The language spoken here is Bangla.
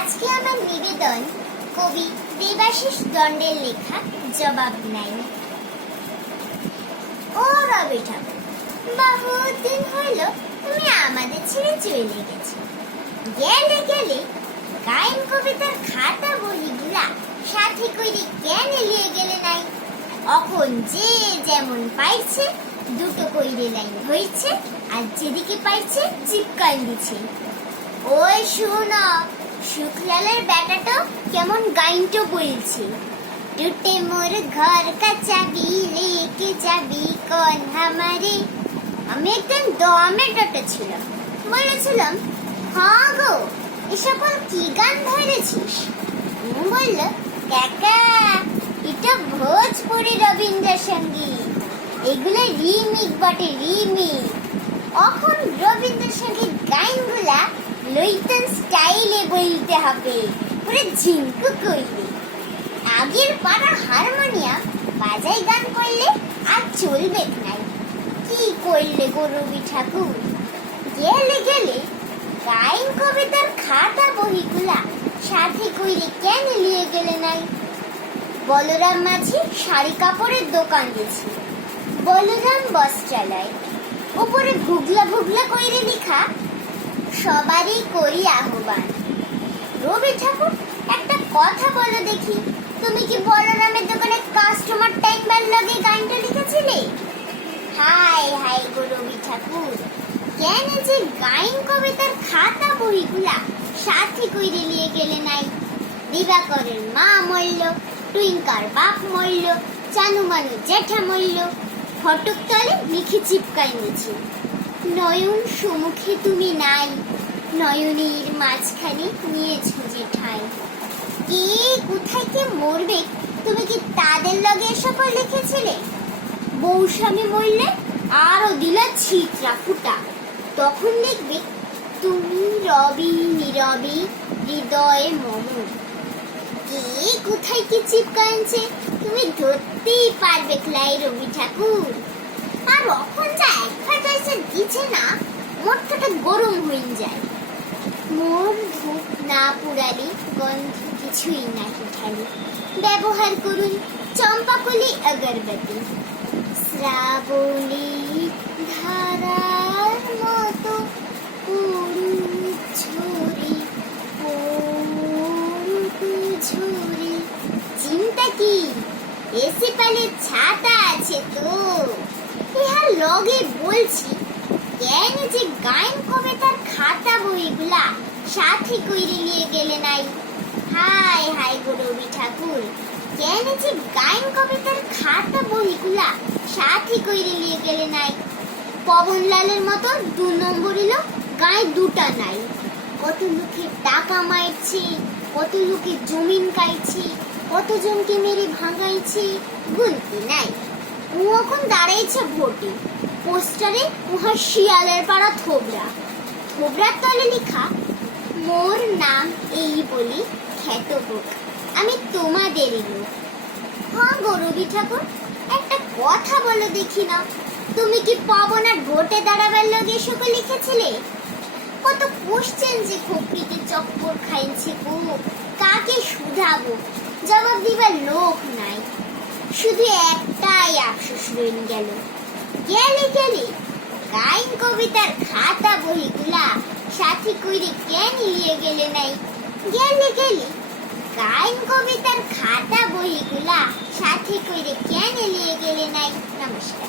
আজকে আমার নিবেদন কবি দেবাশিস দণ্ডের লেখা জবাব নাই। ও রবি ঠাকুর, বহুদিন হইল তুমি আমাদের ছেড়ে চলে গেছো। গেলে গেলে গায়ন কবিতার খাতা বইগুলা সাথে কইরে কেন লিয়ে গেলে নাই? এখন যে যেমন পাইছে দুটো কইরে লাইন হইছে, আর যেদিকে পাইছে চিপকান দিছে। ওই শুনো, শুক্লালের ব্যাটাটা কেমন গাইনটো বলছে, টুটে মোর ঘর কা চাবি লেকে যাবি কোন হামারে। আমি একদম দমে ডটেছিলাম, বলেছিলাম হ্যাঁ গো এসব কি গান ধরেছিস? বলল কাকা এটা ভোজপুরি রবীন্দ্রসঙ্গীত, এগুলো রিমিক বটে রিমিক। এখন রবীন্দ্রসঙ্গীত গাইনগুলা লইতেন স্টাইলে বলতে হবে, পুরো ঝিঙ্কু কইলে। আগের পাড়ার হারমোনিয়াম বাজাই গান করলে আর চলবে নাই। কি করলে গো রবি ঠাকুর? গেলে গেলে গায়ন কবিতার খাতা বহিগুলা সাথে কইরে কেন লিয়ে গেলে নাই? বলরাম মাঝি শাড়ি কাপড়ের দোকান গেছে, বলরাম বস্ত্রালয়, উপরে ভুগলা ভুগলা কইরে লেখা সবারই করি আহ্বান। রবি ঠাকুর একটা কথা বলো দেখি, তুমি কি বলরামের দোকানে কাস্টমার টাইমার লগে গানটা লিখেছিলে? হাই হাই গো রবি ঠাকুর, কেন যে গায়ন কবিতার খাতা বইগুলা সাথে কইরে নিয়ে গেলে নাই? দিবাকরের মা মরল, টুইঙ্কার বাপ মরল, চানু মানু জ্যাঠা মরল, ফটক তলে লিখে চিপকাই নিয়েছে নয়ন সম্মুখে তুমি নাই, নয়নের মাঝখানে নিয়েছো যে ঠাই। কে কোথায় কে মরবে তুমি কি তাদের লগে এসব লিখেছিলে? বউ স্বামী মরলে আরো দিলা ছিটরা ফুটা, তখন দেখবে তুমি রবি নীরবি হৃদয়ে মম। কে কোথায় কি চিপকাইছে তুমি ধরতেই পারবে ক্লাই রবি ঠাকুর। আর এখন যা অ্যাডভার্টাইজার দিচ্ছে না, মোটটা গরম হয়ে যায়। মোর ধূপ না পুরালি গন্ধ কিছুই নাহি খালি, ব্যবহার করুন চম্পাকলি আগরবাতি। শ্রাবণী ধারার মতো ঝরি ঝরি। চিন্তা কি, এসি পালে ছাতা আছে তো। ইহার লগে বলছি কেন যে গায়ন কবিতার খাতা বইগুলা সাথে কইরে নিয়ে গেলে নাই? হাই হাই গো রবি ঠাকুর, কেন যে গায়ন কবিতার খাতা বইগুলা সাথে কইরে নিয়ে গেলে নাই? পবনলালের মতো 2 নম্বরই লোক গায়ে দুটা নাই। কত লোকে টাকা মারছে, কত লোকে জমিন কাইছে, কতজনকে মেরে ভাঙাইছে, গুনতি নাই। ও এখন দাঁড়াইছে ভোটে, পোস্টারে উহার শিয়ালের পাড়া থোবরা, থোবরার তলে লেখা মোর নাম এই বলি খ্যাত হোক, আমি তোমাদেরই লোক। হ্যাঁ গো রবি ঠাকুর, একটা কথা বলো দেখি না, তুমি কি পবনার ভোটে দাঁড়াবার লগে এসব লিখেছিলে? কত কোশ্চেন যে খোপড়িতে চক্কর খাইছে গো, কাকে শুধাবো, জবাব দিবার লোক নাই। শুধু একটাই আফসোস রইল গেল, গেলে গেলে গায়ন কবিতার খাতা বইগুলা সাথে কইরে কেন লিয়ে গেলে নাই? গেলে গেলে গায়ন কবিতার খাতা বইগুলা সাথে কইরে কেন লিয়ে গেলে নাই? নমস্কার।